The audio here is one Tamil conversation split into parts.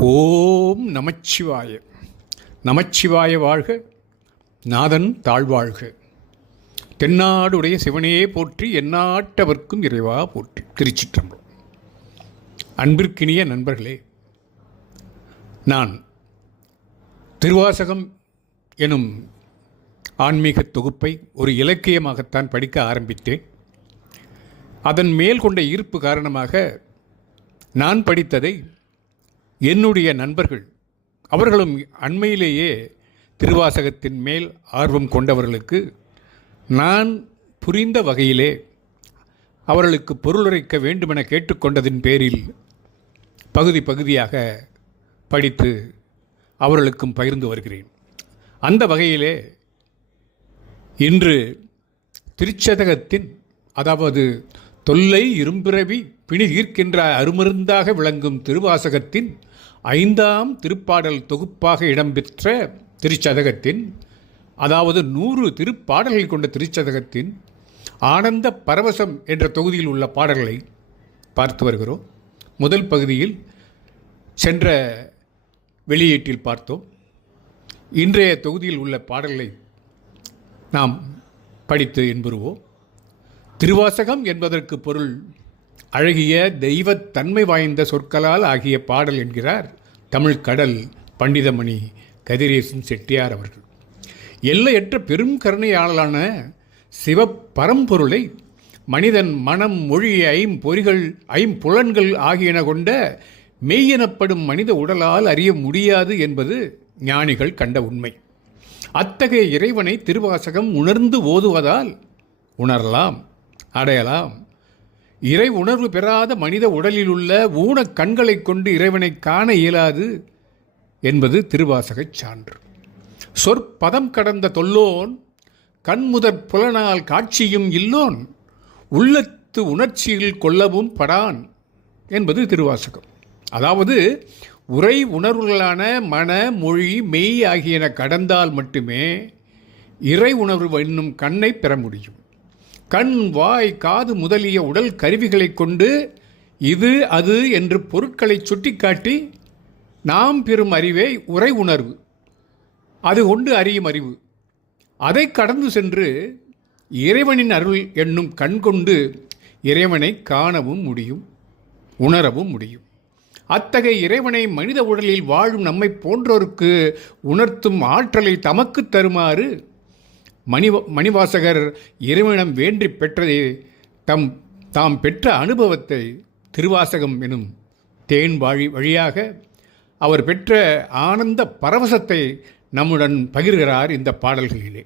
ஓம் நமச்சிவாய. நமச்சிவாய வாழ்க நாதன் தாழ்வாழ்க. தென்னாடுடைய சிவனையே போற்றி எந்நாட்டவர்க்கும் இறைவா போற்றி. திருச்சிற்றம்பலம். அன்பிற்கினிய நண்பர்களே நான் திருவாசகம் எனும் ஆன்மீக தொகுப்பை ஒரு இலக்கியமாகத்தான் படிக்க ஆரம்பித்தேன். அதன் மேல் கொண்ட ஈர்ப்பு காரணமாக நான் படித்ததை என்னுடைய நண்பர்கள் அவர்களும் அண்மையிலேயே திருவாசகத்தின் மேல் ஆர்வம் கொண்டவர்களுக்கு நான் புரிந்த வகையிலே அவர்களுக்கு பொருளுரைக்க வேண்டுமென கேட்டுக்கொண்டதின் பேரில் பகுதி பகுதியாக படித்து அவர்களுக்கும் பகிர்ந்து வருகிறேன். அந்த வகையிலே இன்று திருச்சதகத்தின் அதாவது தொல்லை இரும்பிறவி பிணிதீர்க்கின்ற அருமருந்தாக விளங்கும் திருவாசகத்தின் ஐந்தாம் திருப்பாடல் தொகுப்பாக இடம்பெற்ற திருச்சதகத்தின் அதாவது நூறு திருப்பாடல்கள் கொண்ட திருச்சதகத்தின் ஆனந்த பரவசம் என்ற தொகுதியில் உள்ள பாடல்களை பார்த்து வருகிறோம். முதல் பகுதியில் சென்ற வெளியீட்டில் பார்த்தோம். இன்றைய தொகுதியில் உள்ள பாடல்களை நாம் படித்து என்புருவோம் திருவாசகம் என்பதற்கு பொருள் அழகிய தெய்வத்தன்மை வாய்ந்த சொற்களால் ஆகிய பாடல் என்கிறார் தமிழ் கடல் பண்டிதமணி கதிரேசன் செட்டியார் அவர்கள். எல்லையற்ற பெரும் கருணையாளரான சிவப்பரம்பொருளை மனிதன் மனம் மொழி ஐம்பொறிகள் ஐம்புலன்கள் ஆகியன கொண்ட மெய்யெனப்படும் மனித உடலால் அறிய முடியாது என்பது ஞானிகள் கண்ட உண்மை. அத்தகைய இறைவனை திருவாசகம் உணர்ந்து ஓதுவதால் உணரலாம் அடையலாம். இறை உணர்வு பெறாத மனித உடலில் உள்ள ஊனக் கண்களைக் கொண்டு இறைவனை காண இயலாது என்பது திருவாசகச் சான்று. சொற்பதம் கடந்த தொல்லோன் கண்முதற் புலனால் காட்சியும் இல்லோன் உள்ளத்து உணர்ச்சியில் கொள்ளவும் படான் என்பது திருவாசகம். அதாவது உரை உணர்வுகளான மன மொழி மெய் ஆகியன கடந்தால் மட்டுமே இறை உணர்வு என்னும் கண்ணை பெற முடியும். கண் வாய் காது முதலிய உடல் கருவிகளைக் கொண்டு இது அது என்று பொருட்களை சுட்டிக்காட்டி நாம் பெறும் அறிவே உரை உணர்வு. அது கொண்டு அறியும் அறிவு. அதை கடந்து சென்று இறைவனின் அருள் என்னும் கண் கொண்டு இறைவனை காணவும் முடியும் உணரவும் முடியும். அத்தகைய இறைவனை மனித உடலில் வாழும் நம்மை போன்றோருக்கு உணர்த்தும் ஆற்றலை தமக்கு தருமாறு மணி மணிவாசகர் இறைவனிடம் வேண்டி பெற்றதே தம் தாம் பெற்ற அனுபவத்தை திருவாசகம் எனும் தேன் வாழி வழியாக அவர் பெற்ற ஆனந்த பரவசத்தை நம்முடன் பகிர்கிறார் இந்த பாடல்களிலே.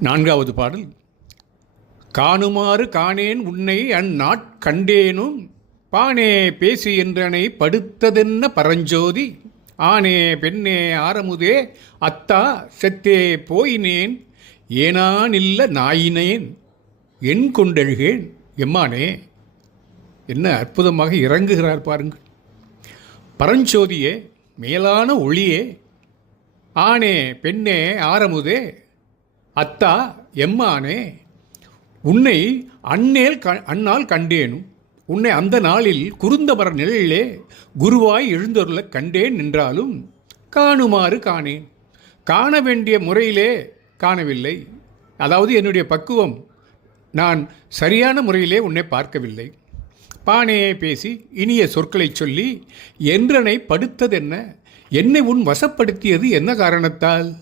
நான்காவது பாடல். காணுமாறு காணேன் உன்னை அந்நாட்கண்டேனும் பானே பேசி என்றனை படுத்ததென்ன பரஞ்சோதி ஆனே பெண்ணே ஆரமுதே அத்தா செத்தே போயினேன். ஏனானில்ல நாயினேன். என் கொண்டெழுகேன் எம்மானே. என்ன அற்புதமாக இறங்குகிறார் பாருங்கள். பரஞ்சோதியே மேலான ஒளியே. ஆனே பெண்ணே ஆரமுதே அத்தா எம்மானே. உன்னை அண்ணேல் க அண்ணால் கண்டேனும். உன்னை அந்த நாளில் குறுந்தமர நிழலிலே குருவாய் எழுந்தொருள கண்டேன் நின்றாலும் காணுமாறு காணேன். காண வேண்டிய முறையிலே காணவில்லை. அதாவது என்னுடைய பக்குவம் நான் சரியான முறையிலே உன்னை பார்க்கவில்லை. பானையை பேசி இனிய சொற்களைச் சொல்லி என்றனை படுத்ததென்ன? என்னை உன் வசப்படுத்தியது என்ன காரணத்தால்?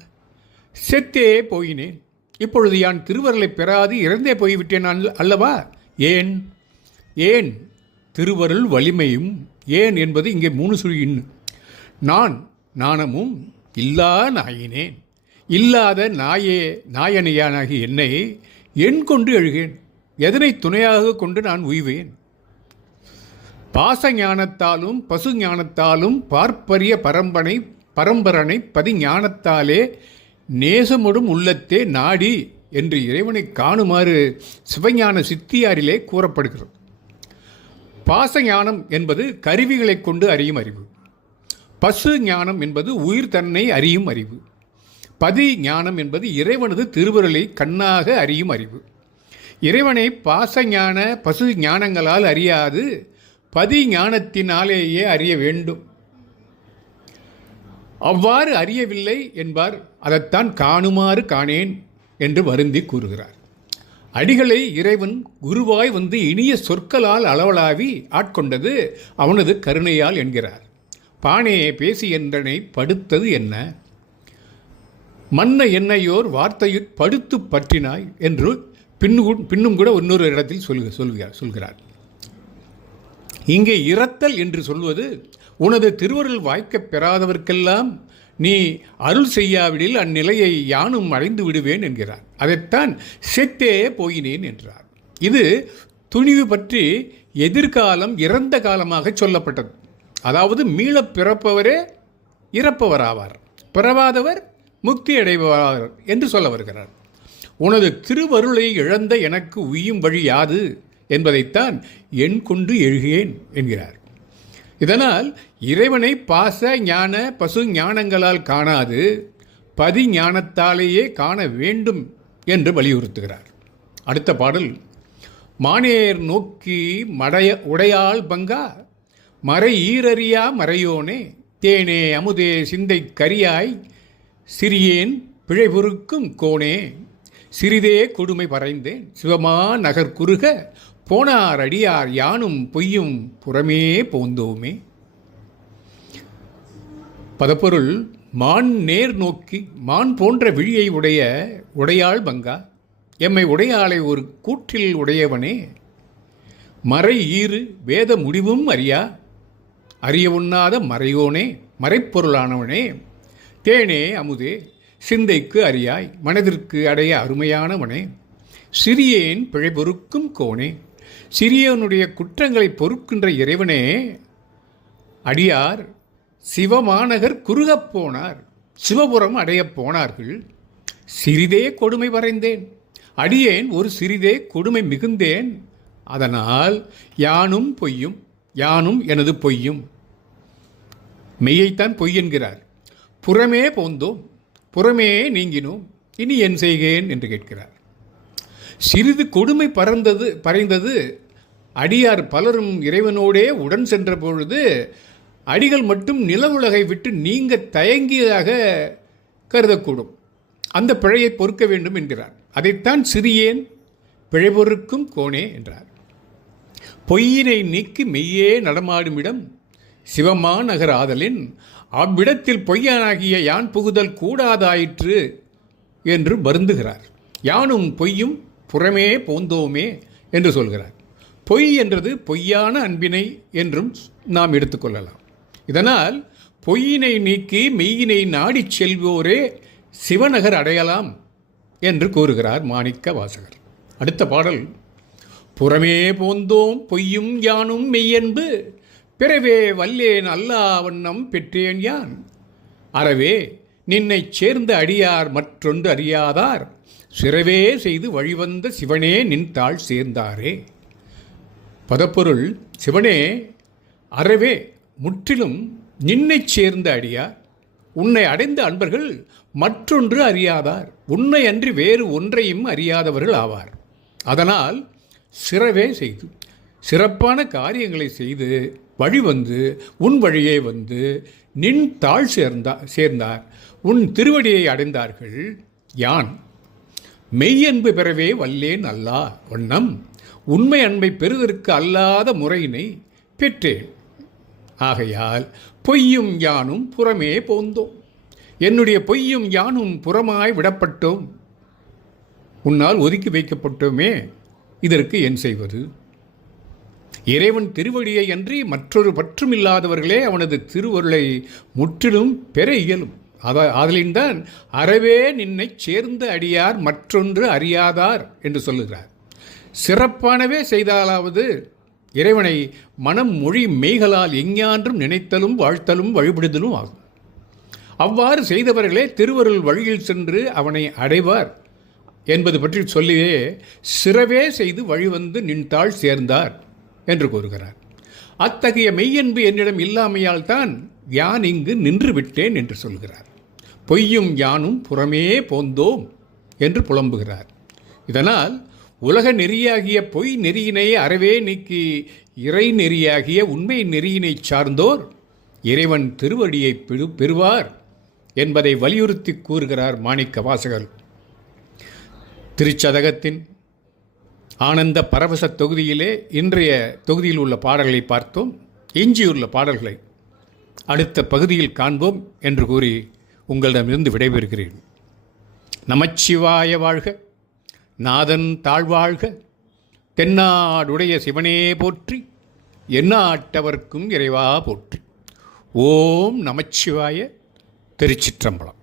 செத்தே போயினேன். இப்பொழுது யான் திருவருளை பெறாது இறந்தே போய்விட்டேன் அல்லவா? ஏன்? ஏன் திருவருள் வலிமையும் ஏன் என்பது இங்கே மூணு சுழியின் நான் நாணமும் இல்லா நாயினேன். இல்லாத நாயே நாயனையானாகி என்னை என் கொண்டு எழுகேன். எதனை துணையாக கொண்டு நான் உய்வேன்? பாச ஞானத்தாலும் பசு ஞானத்தாலும் பார்ப்பரிய பரம்பனை பரம்பரனை பதி ஞானத்தாலே நேசமுடும் உள்ளத்தே நாடி என்று இறைவனை காணுமாறு சிவஞான சித்தியாரிலே கூறப்படுகிறது. பாச ஞானம் என்பது கருவிகளைக் கொண்டு அறியும் அறிவு. பசு ஞானம் என்பது உயிர் தன்னை அறியும் அறிவு. பதி ஞானம் என்பது இறைவனது திருவருளை கண்ணாக அறியும் அறிவு. இறைவனை பாச ஞான பசு ஞானங்களால் அறியாது பதி ஞானத்தினாலேயே அறிய வேண்டும். அவ்வாறு அறியவில்லை என்பார் அதைத்தான் காணுமாறு காணேன் என்று வருந்தி கூறுகிறார். அடிகளை இறைவன் குருவாய் வந்து இனிய சொற்களால் அளவலாவி ஆட்கொண்டது அவனது கருணையால் என்கிறார். பானையை பேசி என்றனை படுத்தது என்ன? மன்ன என்னையோர் வார்த்தையுட் படுத்து பற்றினாய் என்று பின்னு பின்னும் கூட இன்னொரு இடத்தில் சொல்க சொல்கிறார் சொல்கிறார். இங்கே இரத்தல் என்று சொல்வது உனது திருவருள் வாய்க்கப் பெறாதவர்க்கெல்லாம் நீ அருள் செய்யாவிடில் அந்நிலையை யானும் அடைந்து விடுவேன் என்கிறார். அதைத்தான் செத்தே போயினேன் என்றார். இது துணிவு பற்றி எதிர்காலம் இறந்த காலமாக சொல்லப்பட்டது. அதாவது மீளப் பிறப்பவரே இறப்பவராவார். பிறவாதவர் முக்தி அடைபவர் என்று சொல்ல வருகிறார். உனது திருவருளை இழந்த எனக்கு உயும் வழி யாது? என்பதைத்தான் எண் கொண்டு எழுகேன் என்கிறார். இதனால் இறைவனை பாச ஞான பசு ஞானங்களால் காணாது பதி ஞானத்தாலேயே காண வேண்டும் என்று வலியுறுத்துகிறார். அடுத்த பாடல் மானேர் நோக்கி மடைய உடையாள் பங்கா மறை ஈரறியா மறையோனே தேனே அமுதே சிந்தை கரியாய் சிறியேன் பிழைபொறுக்கும் கோணே சிறிதே கொடுமை பறைந்தேன் சிவமா நகர் குறுக போனார் அடியார் யானும் பொய்யும் புறமே போந்தோமே. பதப்பொருள் மான் நேர் நோக்கி மான் போன்ற விழியை உடைய உடையாள் பங்கா. எம்மை உடையாளை ஒரு கூற்றில் உடையவனே. மறை ஈறு வேத முடிவும் அறியா. அறிய உண்ணாத மறையோனே மறைப்பொருளானவனே. தேனே அமுதே சிந்தைக்கு அறியாய் மனதிற்கு அடைய அருமையானவனே. சிறியேன் பிழை பொறுக்கும் கோனே. சிறியவனுடைய குற்றங்களை பொறுக்கின்ற இறைவனே. அடியார் சிவமாநகர் குறுகப் போனார். சிவபுரம் அடையப் போனார்கள். சிறிதே கொடுமை வரைந்தேன். அடியேன் ஒரு சிறிதே கொடுமை மிகுந்தேன். அதனால் யானும் பொய்யும் யானும் எனது பொய்யும். மெய்யைத்தான் பொய் என்கிறார். புறமே போந்தோம் புறமே நீங்கினோம். இனி என் செய்கேன் என்று கேட்கிறார். சிறிது கொடுமை பறந்தது பறைந்தது அடியார் பலரும் இறைவனோடே உடன் சென்ற பொழுது அடிகள் மட்டும் நில உலகை விட்டு நீங்க தயங்கியதாக கருதக்கூடும். அந்த பிழையை பொறுக்க வேண்டும் என்கிறார். அதைத்தான் சிறியேன் பிழை பொறுக்கும் கோணே என்றார். பொய்யினை நீக்கி மெய்யே நடமாடும் இடம் சிவமா ஆதலின் அவ்விடத்தில் பொய்யானாகிய யான் புகுதல் கூடாதாயிற்று என்று வருந்துகிறார். யானும் பொய்யும் புறமே போந்தோமே என்று சொல்கிறார். பொய் என்றது பொய்யான அன்பினை என்றும் நாம் எடுத்துக்கொள்ளலாம் இதனால் பொய்யினை நீக்கி மெய்யினை நாடிச் செல்வோரே சிவநகர் அடையலாம் என்று கூறுகிறார் மாணிக்க வாசகர். அடுத்த பாடல் புறமே போந்தோம் பொய்யும் யானும் மெய்யன்பு பிறவே வல்லேன் அல்லா வண்ணம் பெற்றேன் யான். அறவே நின்னைச் சேர்ந்த அடியார் மற்றொன்று அறியாதார் சிறவே செய்து வழிவந்த சிவனே நின் தாள் சேர்ந்தாரே பதப்பொருள் சிவனே அறவே முற்றிலும் நின்னைச் சேர்ந்த அடியார் உன்னை அடைந்த அன்பர்கள் மற்றொன்று அறியாதார். உன்னை அன்றி வேறு ஒன்றையும் அறியாதவர்கள் ஆவார். அதனால் சிறவே செய்து சிறப்பான காரியங்களை செய்து வழி வந்து உன் வழியே வந்து நின் தாழ் சேர்ந்தா சேர்ந்தார். உன் திருவடியை அடைந்தார்கள் யான்? மெய்யன்பு பெறவே வல்லேன் அல்லா வண்ணம் உண்மை அன்பை பெறுதற்கு அல்லாத முறையினை பெற்றேன். ஆகையால் பொய்யும் யானும் புறமே போந்தோம். என்னுடைய பொய்யும் யானும் புறமாய் விடப்பட்டோம். உன்னால் ஒதுக்கி வைக்கப்பட்டோமே இதற்கு என் செய்வது? இறைவன் திருவடியை அன்றி மற்றொரு பற்றுமில்லாதவர்களே அவனது திருவருளை முற்றிலும் பெற இயலும். அத ஆதலின்தான் அறவே நின்னை சேர்ந்த அடியார் மற்றொன்று அறியாதார் என்று சொல்லுகிறார். சிறப்பானவே செய்தாலாவது இறைவனை மனம் மொழி மெய்களால் எஞ்ஞான்றும் நினைத்தலும் வாழ்த்தலும் வழிபடுதலும் ஆகும். அவ்வாறு செய்தவர்களே திருவருள் வழியில் சென்று அவனை அடைவார் என்பது பற்றி சொல்லியே சிறவே செய்து வழிவந்து நின்றாள் சேர்ந்தார் என்று கூறுகிறார். அத்தகைய மெய்யன்பு என்னிடம் இல்லாமையால் தான் யான் இங்கு நின்று விட்டேன் என்று சொல்கிறார். பொய்யும் யானும் புறமே போந்தோம் என்று புலம்புகிறார். இதனால் உலக நெறியாகிய பொய் நெறியினை அறவே நீக்கி இறை நெறியாகிய உண்மை நெறியினைச் சார்ந்தோர் இறைவன் திருவடியை பெறு பெறுவார் என்பதை வலியுறுத்தி கூறுகிறார் மாணிக்க வாசகர் திருச்சதகத்தின் ஆனந்த பரவச தொகுதியிலே இன்றைய தொகுதியில் உள்ள பாடல்களை பார்த்தோம். எஞ்சியுள்ள பாடல்களை அடுத்த பகுதியில் காண்போம் என்று கூறி உங்களிடமிருந்து விடைபெறுகிறேன். நமச்சிவாய வாழ்க. நாதன் தாழ்வாழ்க தென்னாடுடைய சிவனே போற்றி எந்நாட்டவர்க்கும் இறைவா போற்றி. ஓம் நமச்சிவாய திருச்சிற்றம்பலம்.